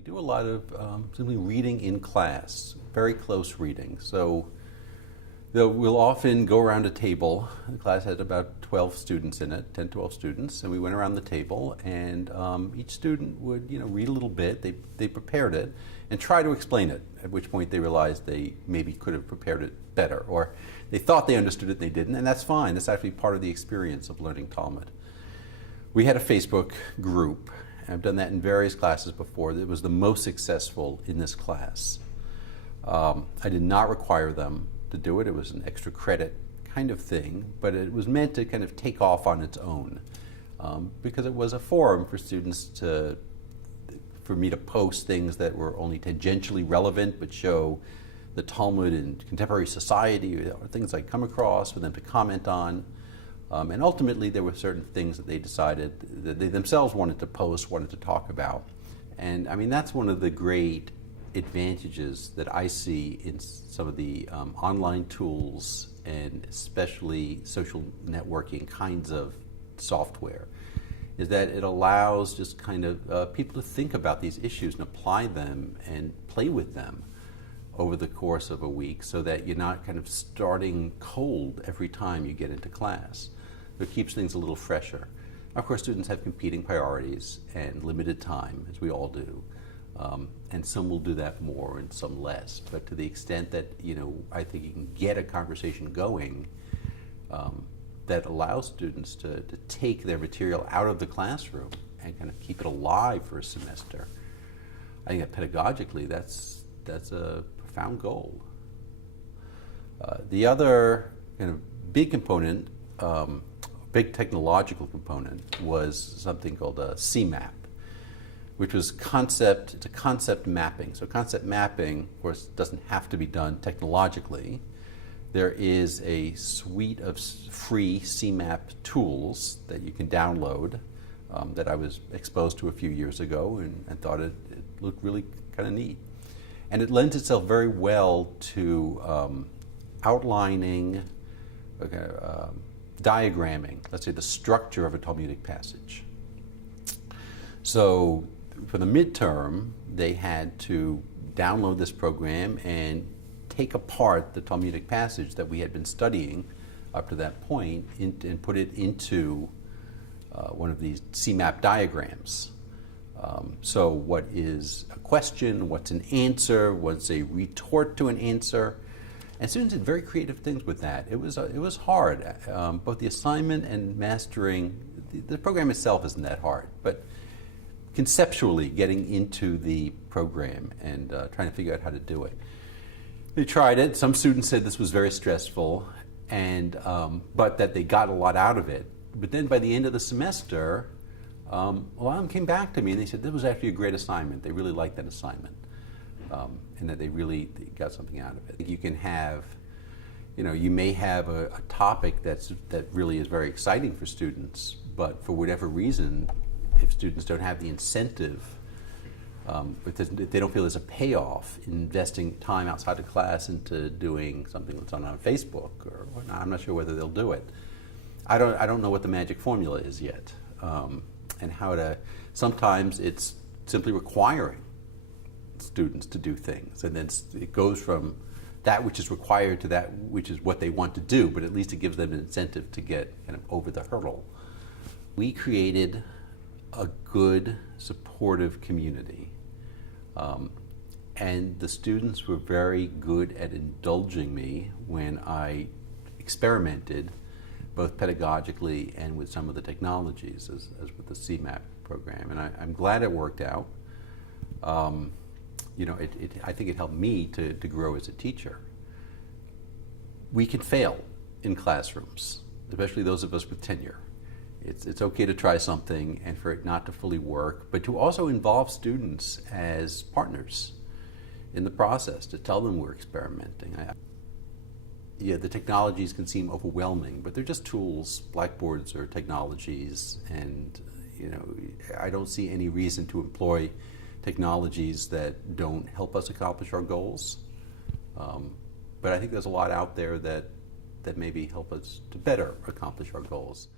We do a lot of simply reading in class, very close reading. So we'll often go around a table. The class had about 12 students in it, 10, 12 students, and we went around the table, and each student would read a little bit. They prepared it and try to explain it, at which point they realized they maybe could have prepared it better, or they thought they understood it and they didn't, and that's fine. That's actually part of the experience of learning Talmud. We had a Facebook group. I've done that in various classes before. That was the most successful in this class. I did not require them to do it. It was an extra credit kind of thing, but it was meant to kind of take off on its own because it was a forum for students for me to post things that were only tangentially relevant but show the Talmud in contemporary society, or things I come across for them to comment on. And ultimately, there were certain things that they decided that they themselves wanted to post, wanted to talk about. And I mean, that's one of the great advantages that I see in some of the online tools, and especially social networking kinds of software, is that it allows just kind of people to think about these issues and apply them and play with them over the course of a week, so that you're not kind of starting cold every time you get into class. So it keeps things a little fresher. Of course, students have competing priorities and limited time, as we all do. And some will do that more and some less. But to the extent that, I think you can get a conversation going that allows students to take their material out of the classroom and kind of keep it alive for a semester, I think that pedagogically that's a profound goal. The other kind of big component, big technological component, was something called a CMAP, which was it's a concept mapping. So concept mapping, of course, doesn't have to be done technologically. There is a suite of free CMAP tools that you can download that I was exposed to a few years ago and thought it looked really kind of neat. And it lends itself very well to outlining, diagramming, let's say, the structure of a Talmudic passage. So for the midterm, they had to download this program and take apart the Talmudic passage that we had been studying up to that point and put it into one of these CMAP diagrams. So what is a question, what's an answer, what's a retort to an answer? And students did very creative things with that. It was hard. Both the assignment and mastering, the program itself isn't that hard, but conceptually getting into the program and trying to figure out how to do it. They tried it. Some students said this was very stressful, but that they got a lot out of it. But then by the end of the semester, a lot of them came back to me and they said this was actually a great assignment. They really liked that assignment. And that they got something out of it. You can have, you may have a topic that really is very exciting for students, but for whatever reason, if students don't have the incentive, if they don't feel there's a payoff in investing time outside of class into doing something that's on Facebook or whatnot, I'm not sure whether they'll do it. I don't know what the magic formula is yet, and how to. Sometimes it's simply requiring students to do things, and then it goes from that which is required to that which is what they want to do, but at least it gives them an incentive to get kind of over the hurdle. We created a good, supportive community, and the students were very good at indulging me when I experimented both pedagogically and with some of the technologies, as with the CMAP program, and I'm glad it worked out. I think it helped me to grow as a teacher. We can fail in classrooms, especially those of us with tenure. It's okay to try something and for it not to fully work, but to also involve students as partners in the process, to tell them we're experimenting. The technologies can seem overwhelming, but they're just tools. Blackboards are technologies, and I don't see any reason to employ technologies that don't help us accomplish our goals. But I think there's a lot out there that maybe help us to better accomplish our goals.